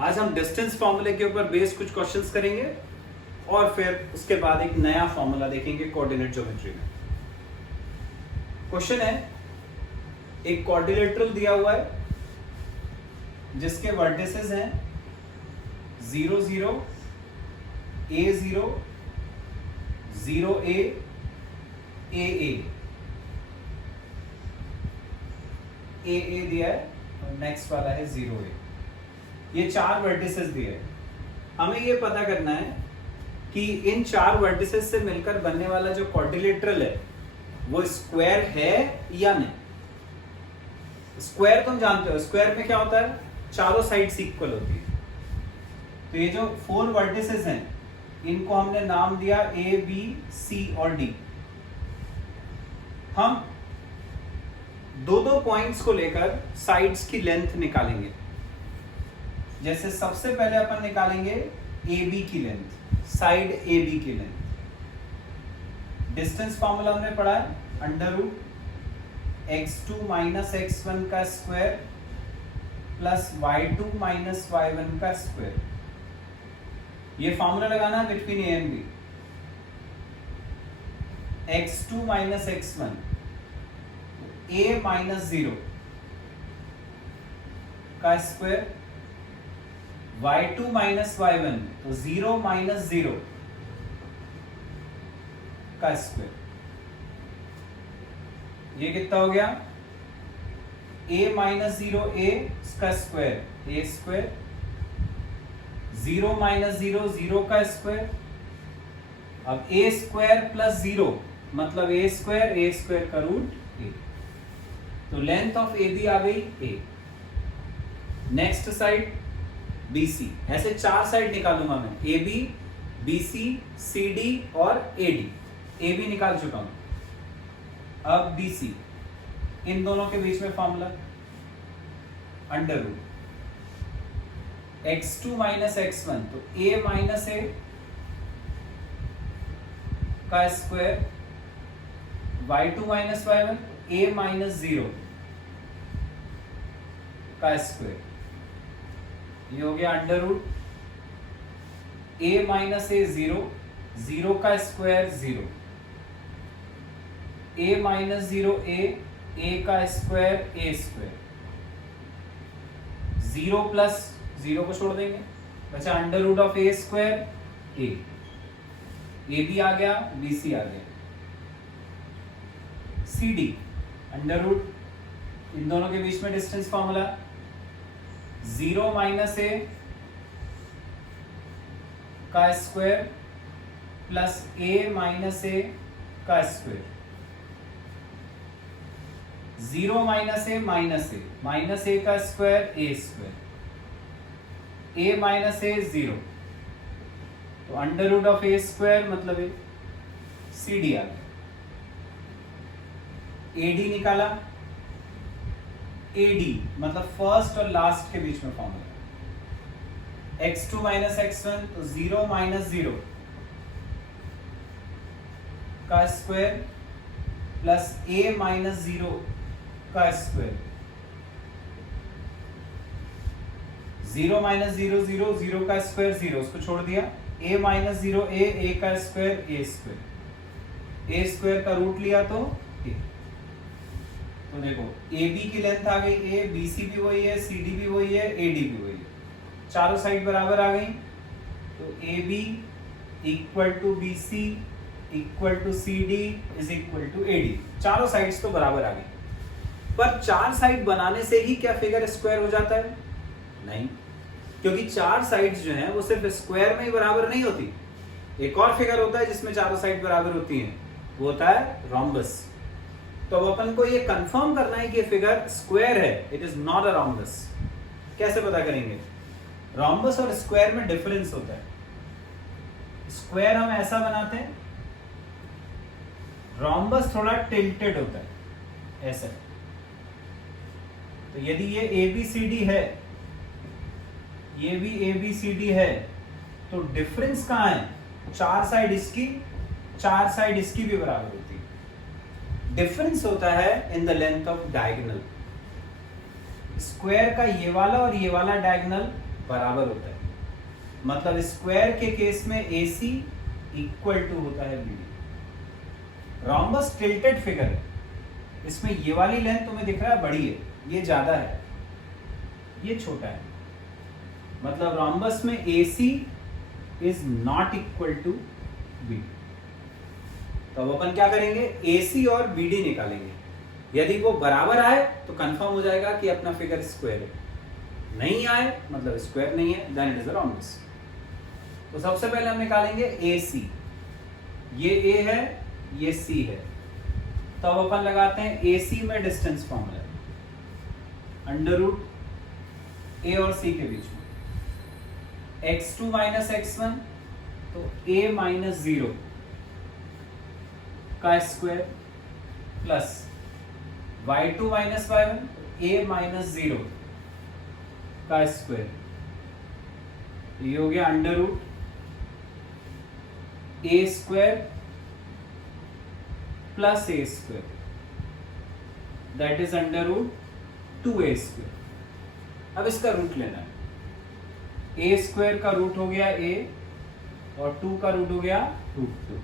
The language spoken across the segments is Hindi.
आज हम डिस्टेंस फॉर्मूले के ऊपर बेस्ड कुछ क्वेश्चंस करेंगे और फिर उसके बाद एक नया फॉर्मूला देखेंगे कोऑर्डिनेट ज्योमेट्री में। क्वेश्चन है, एक क्वाड्रिलेटरल दिया हुआ है जिसके वर्टिसेस हैं 0 0 A0 0A AA AA दिया है और नेक्स्ट वाला है 0A। ये चार वर्टिसेस दिए हैं। हमें ये पता करना है कि इन चार वर्टिसेस से मिलकर बनने वाला जो क्वाड्रिलेटरल है वो स्क्वायर है या नहीं। स्क्वायर तुम जानते हो, स्क्वायर में क्या होता है, चारों साइड्स इक्वल होती है। तो ये जो 4 वर्टिसेस हैं इनको हमने नाम दिया A, B, C और D। हम दो पॉइंट्स को लेकर साइड्स की लेंथ निकालेंगे। जैसे सबसे पहले अपन निकालेंगे AB की लेंथ, साइड AB की लेंथ। डिस्टेंस फॉर्मूला हमने पढ़ा है, under root x2 minus x1 का square plus y2 minus y1 का स्क्वायर। ये फॉर्मूला लगाना है between A and B। x2 minus x1 A minus 0 का स्क्वायर, y2 माइनस y1 तो 0 माइनस 0 का स्क्वायर। ये कितना हो गया, a माइनस 0 a का स्क्वायर a स्क्वायर, 0 माइनस 0 0 का स्क्वायर। अब a स्क्वायर प्लस 0 मतलब a स्क्वायर का रूट a। तो लेंथ ऑफ AB आ गई a। नेक्स्ट साइड BC, ऐसे चार साइड निकालूंगा मैं, AB, BC, CD और AD। AB निकाल चुका हूं। अब BC, इन दोनों के बीच में formula under root x2 minus x1 तो a माइनस a का square, y2 minus y1 a minus 0 का स्क्वायर। ये हो गया under root a minus a 0, 0 का स्क्वायर 0, a माइनस 0 a का स्क्वायर a स्क्वायर, 0 प्लस 0 को छोड़ देंगे, बचा under root of a square a। AB आ गया, BC आ गया। CD अंडर रूट, इन दोनों के बीच में डिस्टेंस फॉर्मूला 0 माइनस a का square plus a minus a का square, 0 minus a minus a का square a square, a minus a 0 तो under root of a square मतलब a। CD आ गया। AD निकाला, AD मतलब फर्स्ट और लास्ट के बीच में फॉर्मूला x2 माइनस x1 तो 0 माइनस 0 का स्क्वायर प्लस a माइनस 0 का स्क्वायर, 0 माइनस 0 0 0 का स्क्वायर 0 उसको छोड़ दिया, a माइनस 0 a का square a square, a square का रूट लिया तो a। तो देखो AB की लेंथ आ गई a, BC भी वही है, CD भी वही है, AD भी वही है, चारों साइड बराबर आ गई। तो AB equal to BC equal to CD is equal to AD, चारों साइड्स तो बराबर आ गई। पर चार साइड बनाने से ही क्या फिगर स्क्वायर हो जाता है? नहीं, क्योंकि चार साइड्स जो हैं वो सिर्फ स्क्वायर में ही बराबर नहीं होती। एक और फिगर होता है जिसमें चारों साइड बराबर होती हैं, वो होता है रोम्बस। तो अब अपन को ये कंफर्म करना है कि फिगर स्क्वायर है, it is not a rhombus. कैसे पता करेंगे? रोम्बस और स्क्वायर में डिफरेंस होता है। स्क्वायर हम ऐसा बनाते हैं, रोम्बस थोड़ा टिल्टेड होता है ऐसा। तो यदि ये ABCD है, ये भी ABCD है, तो डिफरेंस कहां है? चार साइड इसकी, चार साइड इसकी भी बराबर होती है। डिफरेंस होता है in the length of diagonal. Square का ये वाला और ये वाला डायगोनल बराबर होता है, मतलब स्क्वायर के केस में AC इक्वल टू होता है BD। रॉम्बस टिल्टेड फिगर है, इसमें ये वाली लेंथ तुम्हें दिख रहा है बड़ी है, ये ज्यादा है, ये छोटा है, मतलब रॉम्बस में AC is not equal to BD। तो अब अपन क्या करेंगे, AC और BD निकालेंगे। यदि वो बराबर आए तो कंफर्म हो जाएगा कि अपना फिगर स्क्वायर है, नहीं आए मतलब स्क्वायर नहीं है, then it is a rhombus. तो सबसे पहले हम निकालेंगे AC, ये A है, ये C है। तो अब अपन लगाते हैं AC में distance formula, under root A और C के बीच में x2 माइनस x1 तो A माइनस 0 का square plus y2 minus y1 A minus 0 का स्क्वायर, ये हो गया under root A square plus A square, that is under root 2A square. अब इसका रूट लेना है, A स्क्वायर का रूट हो गया A और 2 का रूट हो गया रूट 2,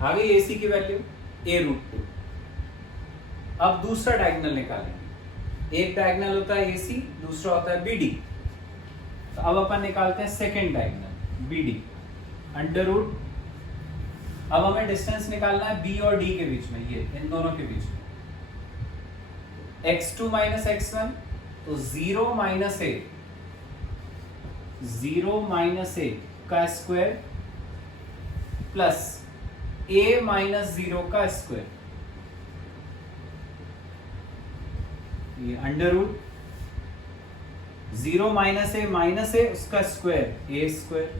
आ गई AC की वैल्यू A रूट 2। अब दूसरा डायगोनल निकालेंगे, एक डायगोनल होता है AC, दूसरा होता है BD। तो अब अपन निकालते हैं second diagonal BD, under root, अब हमें डिस्टेंस निकालना है B और D के बीच में, ये इन दोनों के बीच में, x2 माइनस x1 तो 0 माइनस A, 0 माइनस A का स्क्वायर प्लस A माइनस 0 का स्क्वायर, ये अंडर रूट 0 माइनस A उसका square A square,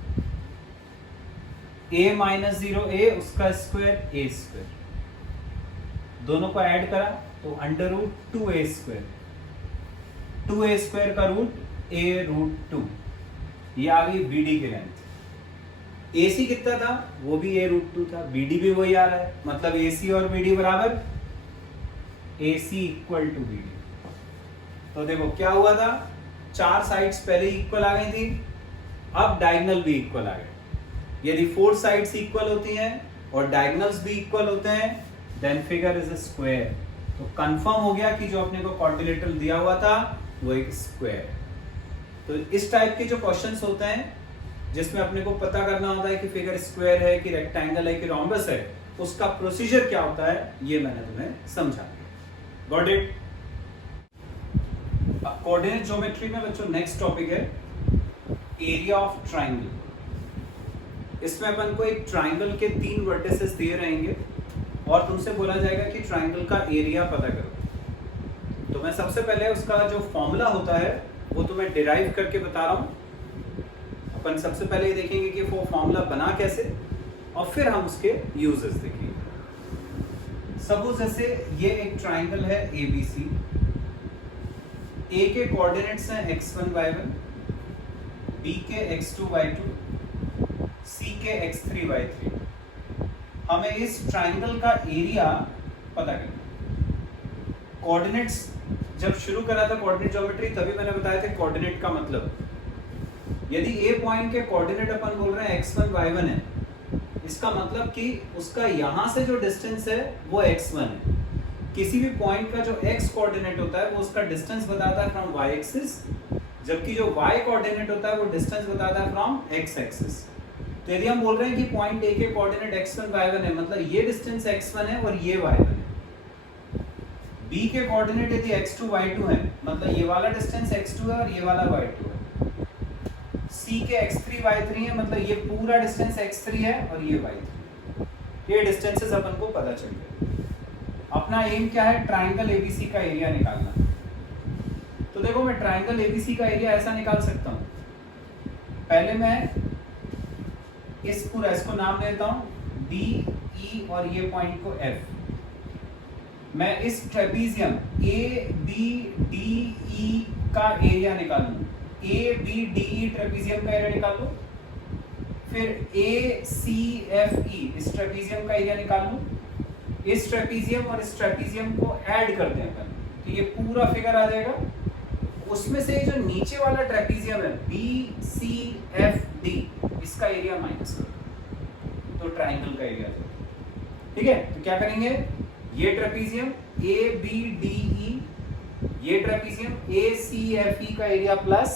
A minus 0 A उसका स्क्वायर A स्क्वायर, दोनों को ऐड करा तो under root 2A square, 2A square का रूट A रूट 2, ये आ गई BD की लेंथ। AC कितना था, वो भी A रूट 2 था, BD भी वही आ रहा है, मतलब AC और BD बराबर, AC इक्वल टू BD। तो देखो क्या हुआ था, चार साइड्स पहले इक्वल आ गई थी, अब डायगोनल भी इक्वल आ गए। यदि 4 साइड्स इक्वल होती हैं और डायगोनल्स भी इक्वल होते हैं, then figure is a square. तो कंफर्म हो गया कि जो अपने को क्वाड्रिलेटरल दिया हुआ था वो एक स्क्वायर है। तो इस टाइप के जो क्वेश्चंस होते हैं जिसमें अपने को पता करना होता है कि फिगर स्क्वायर है कि रेक्टेंगल है कि रोम्बस है, उसका प्रोसीजर क्या होता है ये मैंने तुम्हें समझा दिया। Got it? अब कोऑर्डिनेट ज्योमेट्री में बच्चों नेक्स्ट टॉपिक है एरिया ऑफ ट्राइंगल। इसमें अपन को एक ट्राइंगल के 3 वर्टिसेस दिए रहेंगे और तुमसे बोला जाएगा कि ट्राइंगल का एरिया पता करो। तो मैं सबसे पहले उसका जो फॉर्मूला होता है वो तुम्हें डिराइव करके बता रहा हूं। अपन सबसे पहले ये देखेंगे कि वो फॉर्मूला बना कैसे और फिर हम उसके यूजेस देखेंगे। सपोज जैसे ये एक ट्राइंगल है ABC, A के कोऑर्डिनेट्स हैं x1 y1, B के x2 y2, C के x3 y3। हमें इस ट्राइंगल का एरिया पता करना। कोऑर्डिनेट्स जब शुरू करा था कोऑर्डिनेट ज्योमेट्री तभी मैंने बताया था कोऑर्डिनेट का मतलब, यदि A पॉइंट के कोऑर्डिनेट अपन बोल रहे हैं x1 y1 है, इसका मतलब कि उसका यहां से जो डिस्टेंस है वो x1 है। किसी भी पॉइंट का जो x कोऑर्डिनेट होता है वो उसका डिस्टेंस बताता है फ्रॉम y एक्सिस, जबकि जो y कोऑर्डिनेट होता है वो डिस्टेंस बताता है फ्रॉम x एक्सिस। तो यदि हम बोल रहे हैं कि पॉइंट A के कोऑर्डिनेट x1 y1 है, मतलब ये डिस्टेंस x1 है और ये y1 है। B के कोऑर्डिनेट यदि x2 y2 है, मतलब ये वाला डिस्टेंस x2 है और ये वाला y2 है। C के x3 y3 है, मतलब ये पूरा डिस्टेंस x3 है और ये y3। ये डिस्टेंसेस अपन को पता चल गए। अपना एम क्या है, ट्राइंगल ABC का एरिया निकालना। तो देखो मैं ट्राइंगल ABC का एरिया ऐसा निकाल सकता हूँ, पहले मैं इस पूरा इसको नाम देता हूँ D, E और ये पॉइंट को F। मैं इस ट्रेपीजियम ABDE का एरिया निकाल लूँ, ABDE ट्रेपीजियम का एरिया निकाल लूँ, फिर ACFE इस ट्रेपीजियम का एरिया निकाल लूँ। इस ट्रेपीजियम और इस ट्रेपीजियम को ऐड कर दें अपन, तो ये पूरा फिगर आ जाएगा उसमें से जो नीचे वाला ट्रेपीजियम है BCFD, इसका एरिया माइनस कर दो तो ट्राइंगल का एरिया दे। ठीक है, तो क्या करेंगे, ये ट्रेपीजियम ABDE, ये ट्रेपीजियम ACFE का एरिया प्लस,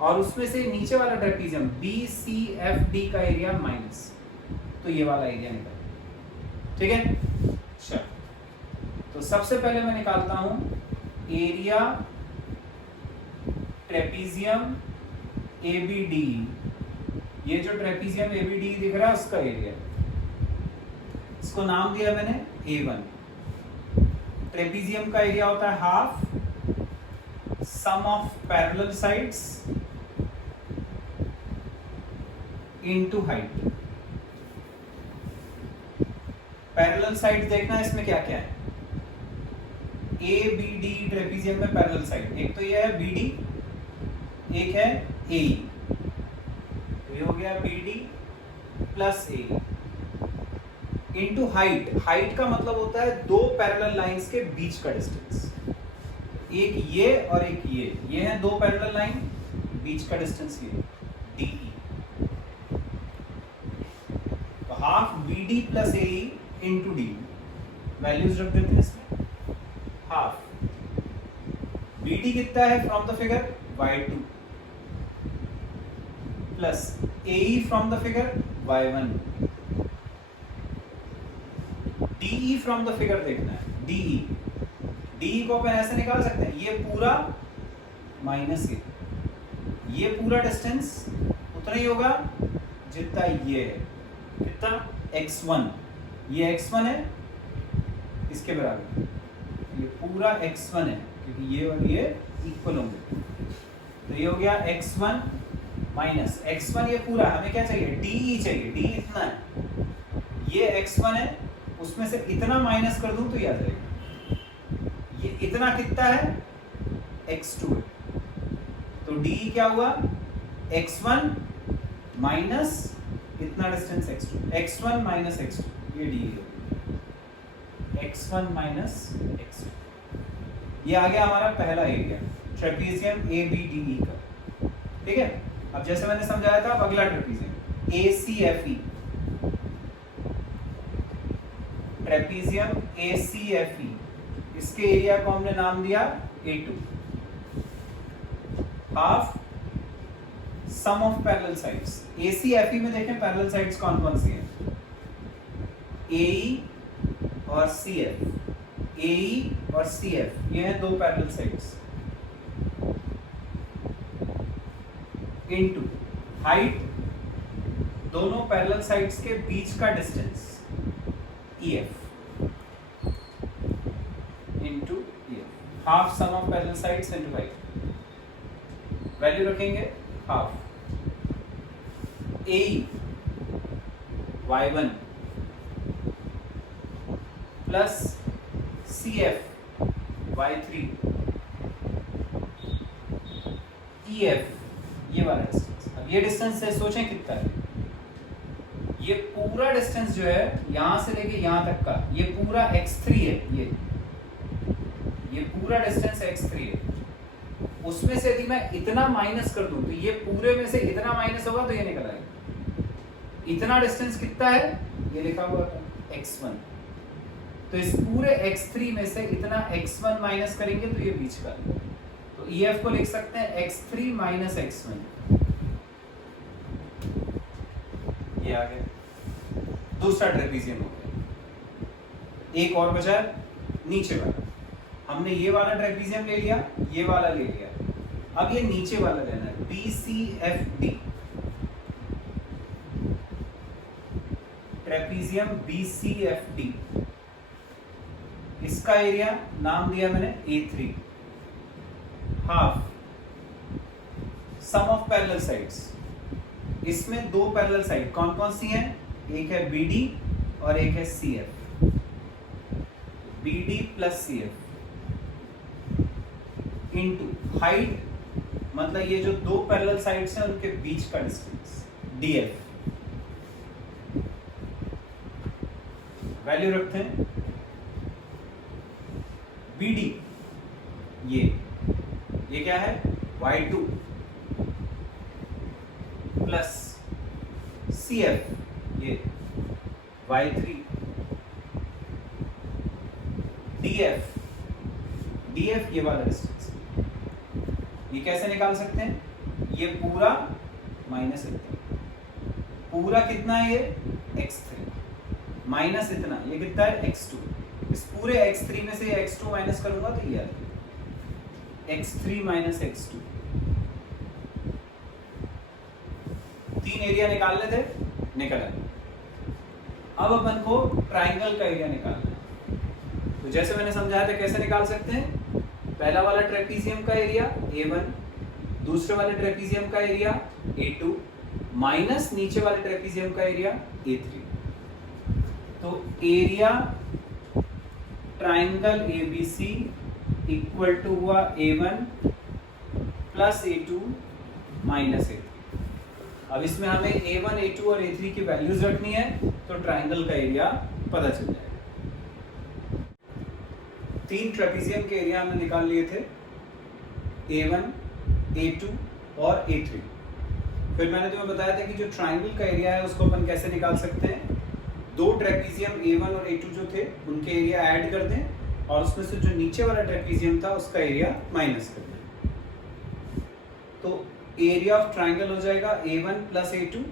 और उसमें से नीचे वाला ट्रेपीजियम BCFD का एरिया माइनस, तो ये वाला एरिया निकल। ठीक है, चलो तो सबसे पहले मैं निकालता हूं एरिया ट्रेपीजियम ABDE। ये जो ट्रेपीजियम ABDE दिख रहा है उसका एरिया, इसको नाम दिया मैंने A1। ट्रेपीजियम का एरिया होता है half sum of parallel sides into height. Parallel side देखना है इसमें क्या क्या है। ABD ट्रेपीजियम में पैरेलल साइड, एक तो ये है BD, एक है AE, तो ये हो गया BD plus AE into height. Height का मतलब होता है दो पैरेलल लाइंस के बीच का डिस्टेंस, एक ये और एक ये है दो पैरेलल लाइन, बीच का डिस्टेंस ये DE। तो half BD plus AE into DE, values रख देते हैं इसमें। हाफ BD कितना है from the figure y2 plus AE from the figure y1, DE from the figure देखना है DE को अपन ऐसे निकाल सकते हैं, ये पूरा माइनस ये पूरा डिस्टेंस उतना ही होगा जितना ये है, कितना x1, ये x1 है इसके बराबर, ये पूरा x1 है क्योंकि ये और ये इक्वल होंगे, तो ये हो गया x1 माइनस x1, ये पूरा हमें क्या चाहिए DE चाहिए, DE इतना है, ये x1 है उसमें से इतना माइनस कर दूं तो ये आ जाएगा, ये इतना कितना है x2 है, तो DE क्या हुआ x1 माइनस इतना डिस्टेंस x1 माइनस x2, ये DE होगा x1 माइनस x2। ये आ गया हमारा पहला एरिया ट्रेपीजियम ABDE का। ठीक है, अब जैसे मैंने समझाया था, अब अगला ट्रेपीजियम ACFE, ट्रेपीजियम ACFE, इसके एरिया को हमने नाम दिया A2। Half sum of parallel sides. ACFE में देखें पैरेलल साइड्स कौन कौन सी हैं, AE और CF, AE और CF, ये हैं दो पैरेलल साइड्स, इनटू हाइट दोनों पैरेलल साइड्स के बीच का distance EF into EF, half sum of parallel sides into height. Value रखेंगे half AE y1 plus CF y3 EF, ये वाला डिस्टेंस। अब ये डिस्टेंस है, सोचें कितना है, ये पूरा डिस्टेंस जो है यहां से लेके यहां तक का, ये पूरा x3 है, ये पूरा डिस्टेंस x3 है, उसमें से यदि मैं इतना माइनस कर दूं तो ये पूरे में से इतना माइनस होगा तो ये निकल आएगा। इतना डिस्टेंस कितना है, ये लिखा हुआ था x1, तो इस पूरे x3 में से इतना x1 माइनस करेंगे तो ये बीच का, तो EF को लिख सकते हैं x3 माइनस x1, ये आ गया दूसरा ट्रेपीजियम हो गया। एक और बचा नीचे वाला, हमने ये वाला ट्रेपीजियम ले लिया, ये वाला ले लिया, अब ये नीचे वाला लेना है BCFD, ट्रेपीजियम BCFD, इसका एरिया नाम दिया मैंने A3। Half sum of parallel sides, इसमें दो पैरेलल साइड कौन कौन सी हैं, एक है BD और एक है CF, BD plus CF into height, मतलब ये जो दो पैरेलल साइड्स हैं उनके बीच का डिस्टेंस DF। वैल्यू रखते हैं BD ये ये क्या है y2 प्लस CF ये y3 DF ये वाला डिस्टेंस, ये कैसे निकाल सकते हैं? ये पूरा माइनस इतना, पूरा कितना है ये x3 माइनस इतना, ये कितना है x2। इस पूरे x3 में से x2 माइनस करूंगा तो ये आ जाएगा x3 माइनस x2। 3 एरिया निकालने थे, निकल आए। अब अपन को ट्राइंगल का एरिया निकालना है। तो जैसे मैंने समझाया था कैसे निकाल सकते हैं, पहला वाला ट्रेपीजियम का एरिया A1, दूसरे वाले ट्रेपीजियम का एरिया A2 माइनस नीचे वाले ट्रेपीजियम का एरिया A3। तो area triangle ABC equal to हुआ A1 plus A2 minus A3। अब इसमें हमें A1, A2 और A3 की वैल्यूज रखनी है, तो ट्राइंगल का एरिया पता चल जाएगा। 3 ट्रेपीजियम के एरिया हमने निकाल लिए थे, A1, A2 और A3। फिर मैंने तुम्हें बताया था कि जो ट्राइंगल का एरिया है उसको अपन कैसे निकाल सकते हैं, 2 ट्रेपीजियम A1 और A2 जो थे उनके एरिया ऐड कर दें और उसमें से जो नीचे वाला ट्रेपीजियम था उसका एरिया माइनस कर दें। तो एरिया ऑफ ट्राइंगल हो जाएगा A1 plus A2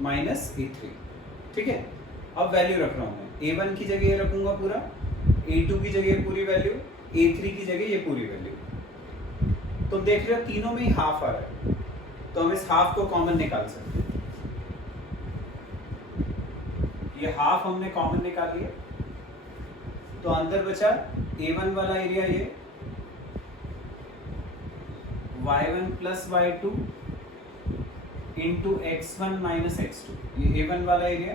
minus A3। ठीक है, अब वैल्यू रख रहा हूँ मैं, A1 की जगह ये रखूंगा पूरा, A2 की जगह पूरी वैल्यू, A3 की जगह ये पूरी वैल्यू। तो देख रहे हो तीनों में ही हाफ आ रहा है, तो हम इस हाफ को कॉमन निकाल सकते हैं। ये हाफ हमने कॉमन निकाल लिया, तो अंदर बचा A1 वाला एरिया ये y1 plus y2 into x1 minus x2, ये A1 वाला एरिया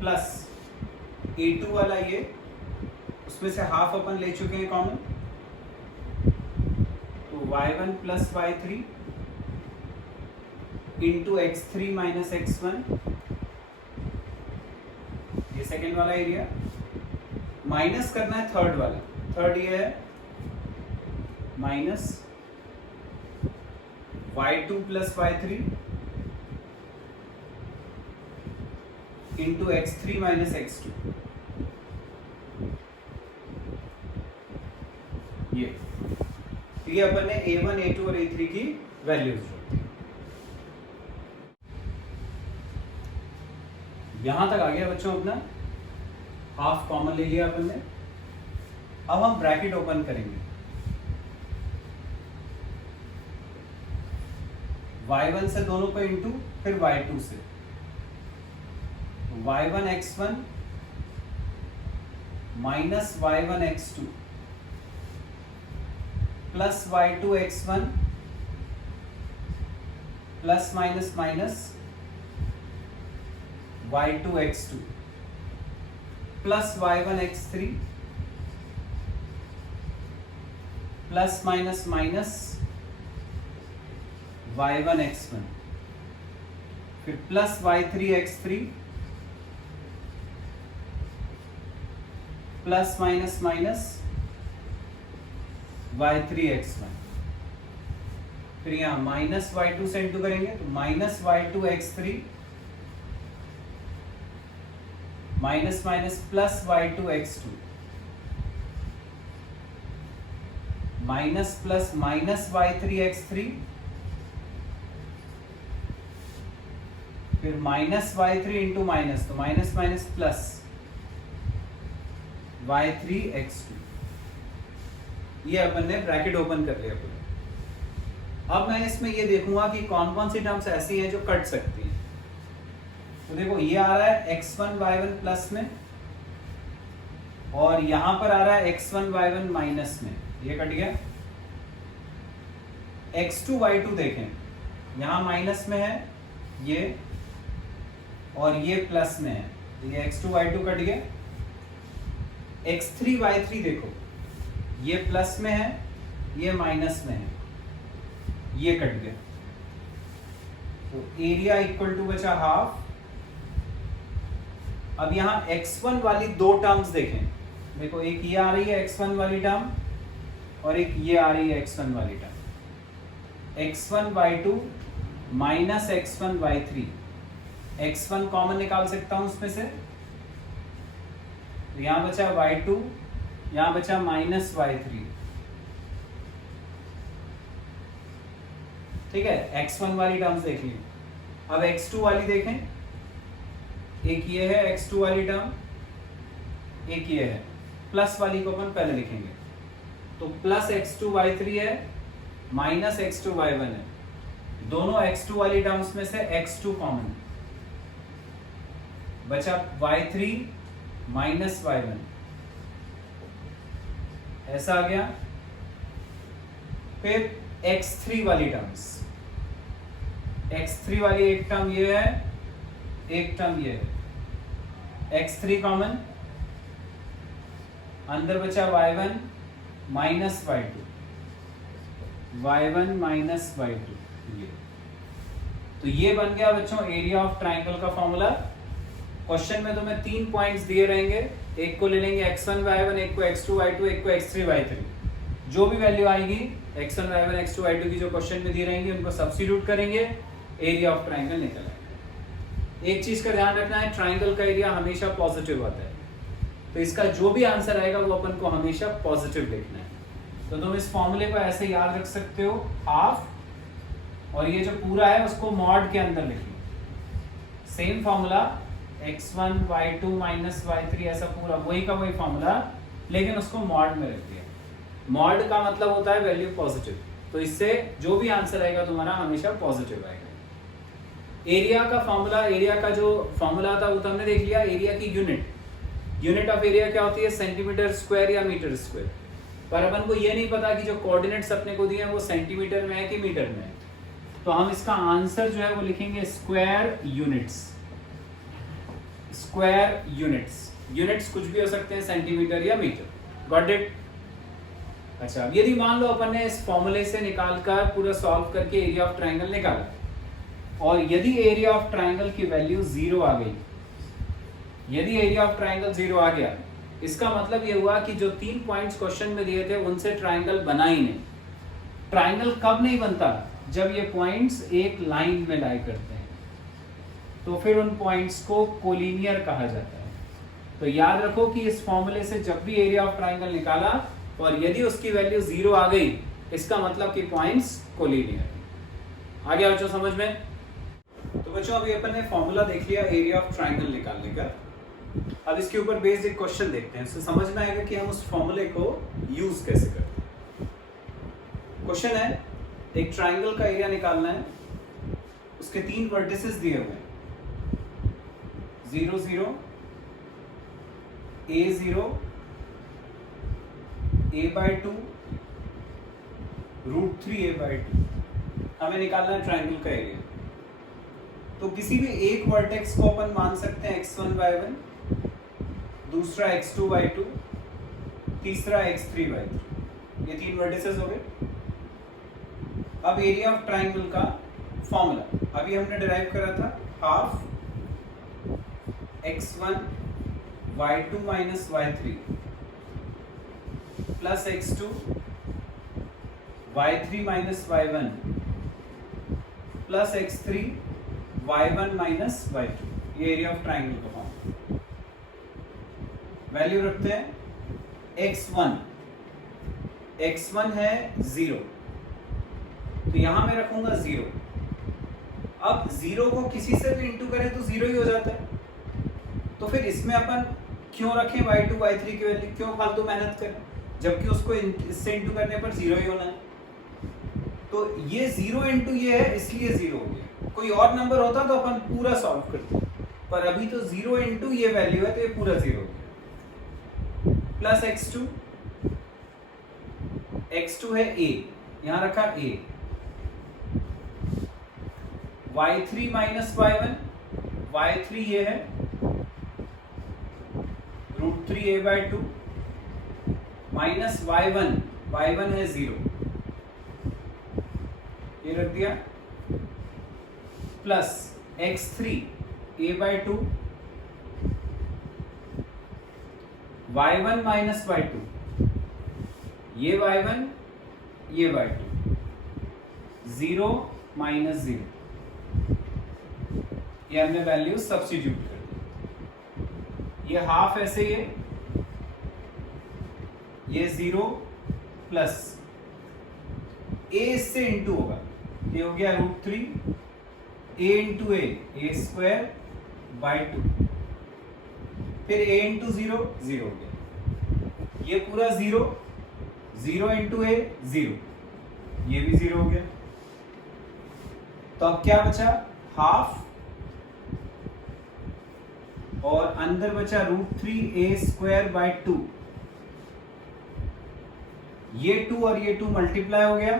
प्लस A2 वाला ये, उसमें से हाफ अपन ले चुके हैं कॉमन, तो y1 plus y3 into x3 minus x1, ये सेकेंड वाला एरिया। माइनस करना है थर्ड वाला, थर्ड ये है minus y2 plus y3 into x3 minus x2, ये अपन ने A1, A2 और A3 की वैल्यूज जोड़ दी। यहां तक आ गया बच्चों अपना, हाफ कॉमन ले लिया अपन ने। अब हम ब्रैकेट ओपन करेंगे, y1 से दोनों को इंटू, फिर y2 से, y1 x1 minus y1 x2 plus y2 x1 plus minus minus y2 x2 plus y1 x3 plus minus minus y1 x1, फिर plus y3 x3 plus minus minus y3 x1, फिर यहां माइनस y2 से इंटू करेंगे तो minus y2 x3 minus minus plus y2 x2 minus plus minus y3 x3 फिर माइनस y3 इंटू माइनस, तो minus minus plus y3 x2। ये अपन ने ब्रैकेट ओपन कर लिया पूरा। अब मैं इसमें ये देखूंगा कि कौन कौन सी टर्म्स ऐसी हैं जो कट सकती हैं। तो देखो ये आ रहा है x1 y1 प्लस में, और यहां पर आ रहा है x1 y1 माइनस में, ये कट गया। x2 y2 देखें, यहां माइनस में है ये, और ये प्लस में है, तो ये x2 y2 कट गया। x3 y3 देखो, ये प्लस में है, ये माइनस में है, ये कट गया। तो एरिया इक्वल टू बचा हाफ। अब यहां x1 वाली दो टर्म्स देखें, देखो एक ये आ रही है x1 वाली टर्म, और एक ये आ रही है x1 वाली term, x1y2 minus x1y3, x1 common निकाल सकता हूं उसमें से, तो यहां बचा y2, यहां बचा माइनस y3, ठीक है। x1 वाली टर्म्स देख ली। अब x2 वाली देखें, एक ये है x2 वाली टर्म, एक ये है, प्लस वाली को अपन पहले लिखेंगे, तो प्लस x2y3 है, माइनस x2y1 है, दोनों x2 वाली टर्म्स में से x2 कॉमन, बचा y3 माइनस y1, ऐसा आ गया। फिर x3 वाली टर्म्स, x3 वाली एक टर्म ये है, एक टर्म ये है, x3 कॉमन, अंदर बचा y1 minus y2, y1 minus y2, ये तो ये बन गया बच्चों एरिया ऑफ ट्राइंगल का फॉर्मूला। क्वेश्चन में तुम्हें 3 पॉइंट्स दिए रहेंगे, एक को ले लेंगे x1 y1, एक को x2 y2, एक को x3 y3, जो भी वैल्यू आएगी x1 y1 x2 y2 की जो क्वेश्चन में दी रहेंगी उनको सब्स्टिट्यूट करेंगे, एरिया ऑफ ट्राइंगल निकल आएगा। एक चीज का ध्यान रखना है, ट्राइंगल का एरिया हमेशा पॉजिटिव आता है, तो इसका जो भी आंसर आएगा वो अपन को हमेशा पॉजिटिव लिखना है। तो तुम इस फॉर्मूले को ऐसे याद रख सकते हो, हाफ, और ये जो पूरा है उसको मॉड के अंदर लिखिए, same formula x1 y2 minus y3, ऐसा पूरा वही का वही फॉर्मूला, लेकिन उसको मॉड में रख दिया। मॉड का मतलब होता है वैल्यू पॉजिटिव, तो इससे जो भी आंसर आएगा तुम्हारा हमेशा पॉजिटिव आएगा। एरिया का फॉर्मूला, एरिया का जो फॉर्मूला था वो तो हमने देख लिया। एरिया की यूनिट ऑफ एरिया क्या होती है, सेंटीमीटर स्क्वायर या मीटर स्क्वायर, पर अपन को ये नहीं पता कि जो कोऑर्डिनेट्स अपने को दिए हैं वो सेंटीमीटर में है कि मीटर में है, तो हम इसका आंसर जो है वो लिखेंगे स्क्वायर यूनिट्स। स्क्वायर यूनिट्स कुछ भी हो सकते हैं, सेंटीमीटर या मीटर। Got it? अच्छा, अब यदि मान लो अपन ने इस फॉर्मूले से निकालकर पूरा सॉल्व करके एरिया ऑफ ट्राइंगल निकाला, और यदि एरिया ऑफ ट्राइंगल की वैल्यू 0 आ गई, यदि एरिया ऑफ ट्राइंगल 0 आ गया, इसका मतलब ये हुआ कि जो 3 पॉइंट्स क्वेश्चन में दिए थे उनसे ट्राइंगल बना ही नहीं। ट्राइंगल कब नहीं बनता, जब ये पॉइंट्स एक लाइन में लाई करते हैं, तो फिर उन पॉइंट्स को कोलिनियर कहा जाता है। तो याद रखो कि इस फॉर्मूले से जब भी एरिया ऑफ ट्राइंगल निकाला और यदि उसकी वैल्यू 0 आ गई, इसका मतलब कि पॉइंट्स कोलिनियर। आ गया बच्चों समझ में? तो बच्चों अभी अपन ने फॉर्मूला देख लिया एरिया ऑफ ट्राइंगल निकालने का। अब इसके ऊपर बेस्ड एक क्वेश्चन देखते हैं, इससे समझना आएगा कि हम उस फॉर्मूले को यूज कैसे करते हैं। क्वेश्चन है, एक ट्राइंगल का एरिया निकालना है, उसके 3 वर्टिसेस दिए हुए हैं, 0 0, a0, a/2, √3 a/2। हमें निकालना है ट्राइंगल का एरिया। तो किसी भी एक वर्टेक्स को अपन मान सकते हैं x1 y1, दूसरा x2 y2, तीसरा x3 y3, ये 3 वर्टिसेस हो गए। अब एरिया ऑफ ट्राइंगल का फॉर्मूला अभी हमने डिराइव करा था, half x1 y2 minus y3 plus x2 y3 minus y1 plus x3 y1 minus y2, ये एरिया ऑफ ट्राइंगल का फॉर्मूला। वैल्यू रखते हैं x1 है 0, तो यहां मैं रखूंगा 0। अब 0 को किसी से भी इंटू करें तो 0 ही हो जाता है, तो फिर इसमें अपन क्यों रखें y2 y3 की वैल्यू, क्यों फालतू मेहनत करें, जबकि उसको इससे इंटू करने पर 0 ही होना है। तो ये 0 इंटू ये है इसलिए 0 हो गया। कोई और नंबर होता तो अपन पूरा सॉल्व करते, पर अभी तो 0 इंटू ये वैल्यू है तो ये पूरा 0 हो गया। प्लस x2 है a, यहां रखा a, y3 minus y1, y3 ये है √3 a/2 माइनस y1 है 0, ये रख दिया, plus x3 a/2 y1 minus y2, ये y1 ये y2, 0 माइनस 0, ये हमने वैल्यू सब्स्टिट्यूट कर दी। ये हाफ ऐसे ये 0 प्लस a इससे इंटू होगा, ये हो गया √3 a into A square by 2, फिर a इंटू 0 0 हो गया, ये पूरा 0 0 इंटू ए 0, ये भी 0 हो गया। तो अब क्या बचा, हाफ, और अंदर बचा √3 a स्क्वायर बाई 2, ये 2 और ये 2 मल्टीप्लाई हो गया,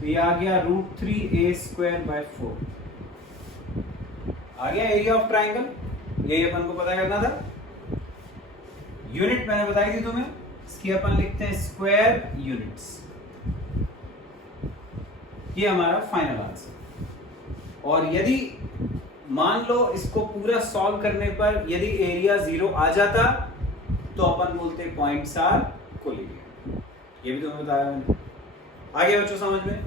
तो ये आ गया √3 a स्क्वायर बाई 4। आ गया एरिया ऑफ ट्राइंगल, यही अपन को पता करना था। यूनिट मैंने बताई थी तुम्हें, इसकी अपन लिखते हैं स्क्वायर यूनिट्स। ये हमारा फाइनल आंसर। और यदि मान लो इसको पूरा सॉल्व करने पर यदि एरिया 0 आ जाता तो अपन बोलते पॉइंट्स आर कोलिनियर। ये भी तुम्हें बताया मैंने। आ गया बच्चों समझ में?